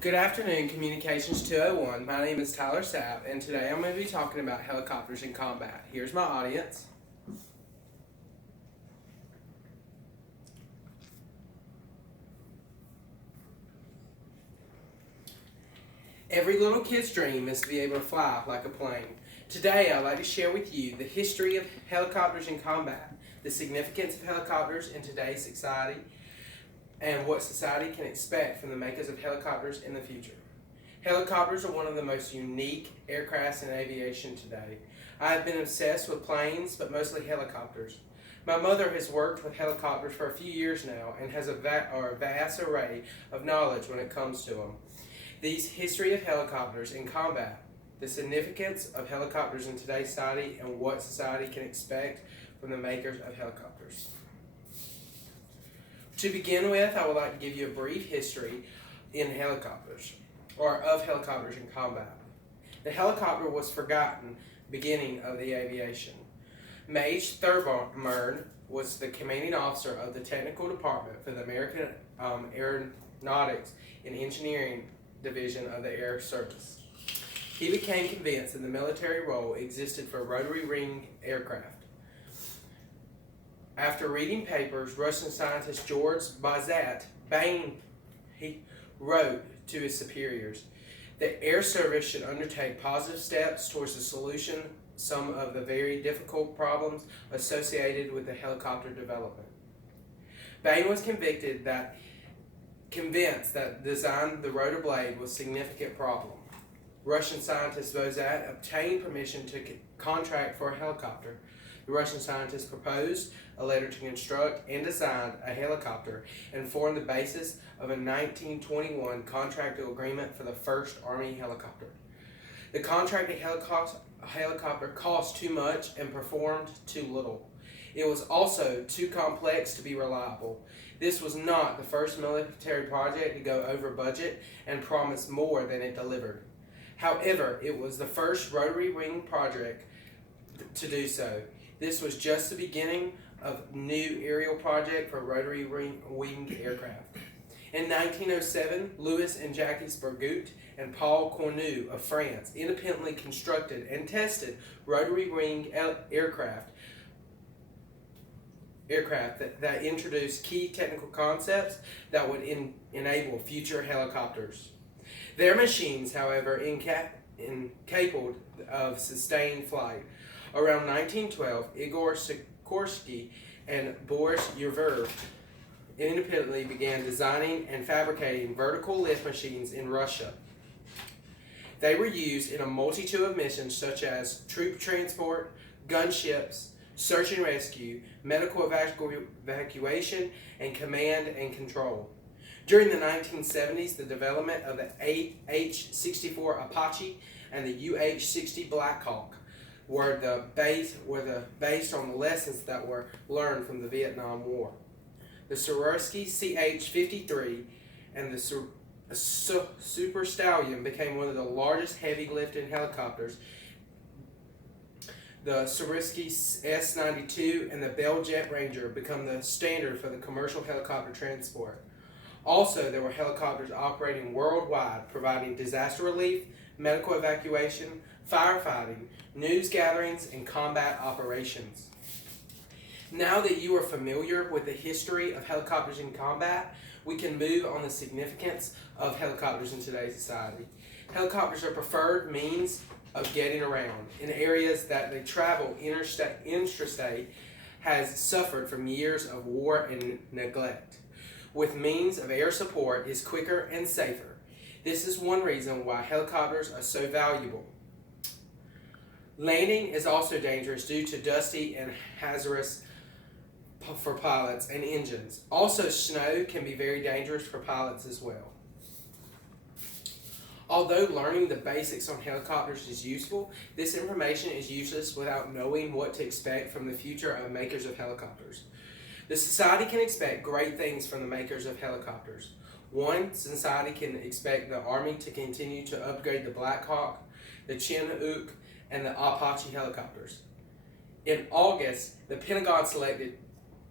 Good afternoon, Communications 201. My name is Tyler Sapp, and today I'm going to be talking about helicopters in combat. Here's my audience. Every little kid's dream is to be able to fly like a plane. Today, I'd like to share with you the history of helicopters in combat, the significance of helicopters in today's society, and what society can expect from the makers of helicopters in the future. Helicopters are one of the most unique aircrafts in aviation today. I have been obsessed with planes, but mostly helicopters. My mother has worked with helicopters for a few years now and has a vast array of knowledge when it comes to them. The history of helicopters in combat, the significance of helicopters in today's society, and what society can expect from the makers of helicopters. To begin with, I would like to give you a brief history in helicopters, or of helicopters in combat. The helicopter was forgotten beginning of the aviation. Maj Thurmond was the commanding officer of the technical department for the American Aeronautics and Engineering Division of the Air Service. He became convinced that the military role existed for rotary wing aircraft. After reading papers, Russian scientist George Bain wrote to his superiors, the Air Service should undertake positive steps towards the solution some of the very difficult problems associated with the helicopter development. Bain was convinced that design the rotor blade was a significant problem. Russian scientist Bozat obtained permission to contract for a helicopter. The Russian scientist proposed a letter to construct and design a helicopter and formed the basis of a 1921 contract agreement for the first Army helicopter. The contracted helicopter cost too much and performed too little. It was also too complex to be reliable. This was not the first military project to go over budget and promise more than it delivered. However, it was the first rotary wing project to do so. This was just the beginning of new aerial project for rotary wing aircraft. In 1907, Louis and Jacques Burgut and Paul Cornu of France independently constructed and tested rotary wing aircraft that introduced key technical concepts that would enable future helicopters. Their machines, however, incapable of sustained flight. Around 1912, Igor Sikorsky and Boris Yver independently began designing and fabricating vertical lift machines in Russia. They were used in a multitude of missions such as troop transport, gunships, search and rescue, medical evacuation, and command and control. During the 1970s, the development of the H-64 Apache and the UH-60 Blackhawk were based on the lessons that were learned from the Vietnam War. The Sikorsky CH-53 and the Super Stallion became one of the largest heavy lifting helicopters. The Sikorsky S-92 and the Bell Jet Ranger become the standard for the commercial helicopter transport. Also, there were helicopters operating worldwide, providing disaster relief, medical evacuation, firefighting, news gatherings, and combat operations. Now that you are familiar with the history of helicopters in combat, we can move on the significance of helicopters in today's society. Helicopters are preferred means of getting around. In areas that they travel interstate has suffered from years of war and neglect. With means of air support is quicker and safer. This is one reason why helicopters are so valuable. Landing is also dangerous due to dusty and hazardous for pilots and engines. Also, snow can be very dangerous for pilots as well. Although learning the basics on helicopters is useful, this information is useless without knowing what to expect from the future of makers of helicopters. The society can expect great things from the makers of helicopters. One, society can expect the Army to continue to upgrade the Black Hawk, the Chinook, and the Apache helicopters. In August, the Pentagon selected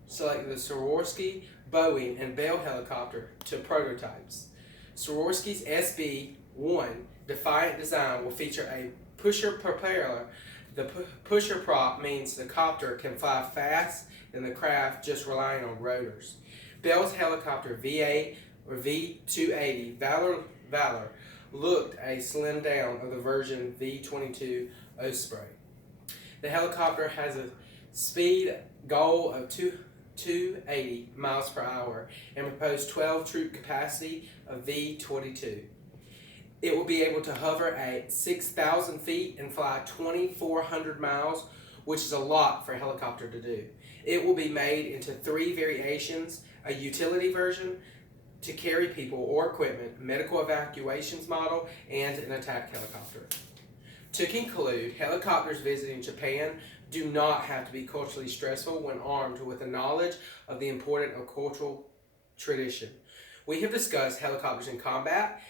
the Sikorsky, Boeing, and Bell helicopter to prototypes. Swarovski's SB-1 Defiant design will feature a pusher propeller. The pusher prop means the copter can fly fast than the craft just relying on rotors. Bell's helicopter V8 or V280 Valor looked a slimmed down of the version V22 Osprey. The helicopter has a speed goal of 280 miles per hour and proposed 12 troop capacity of V22. It will be able to hover at 6,000 feet and fly 2,400 miles, which is a lot for a helicopter to do. It will be made into 3 variations: a utility version to carry people or equipment, medical evacuations model, and an attack helicopter. To conclude, helicopters visiting Japan do not have to be culturally stressful when armed with the knowledge of the importance of cultural tradition. We have discussed helicopters in combat.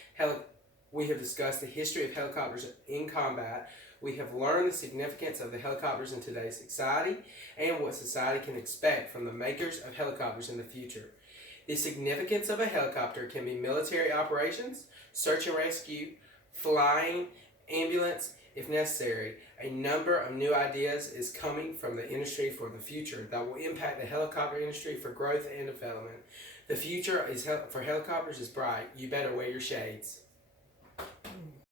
We have discussed the history of helicopters in combat. We have learned the significance of the helicopters in today's society and what society can expect from the makers of helicopters in the future. The significance of a helicopter can be military operations, search and rescue, flying, ambulance, if necessary. A number of new ideas is coming from the industry for the future that will impact the helicopter industry for growth and development. The future for helicopters is bright. You better wear your shades.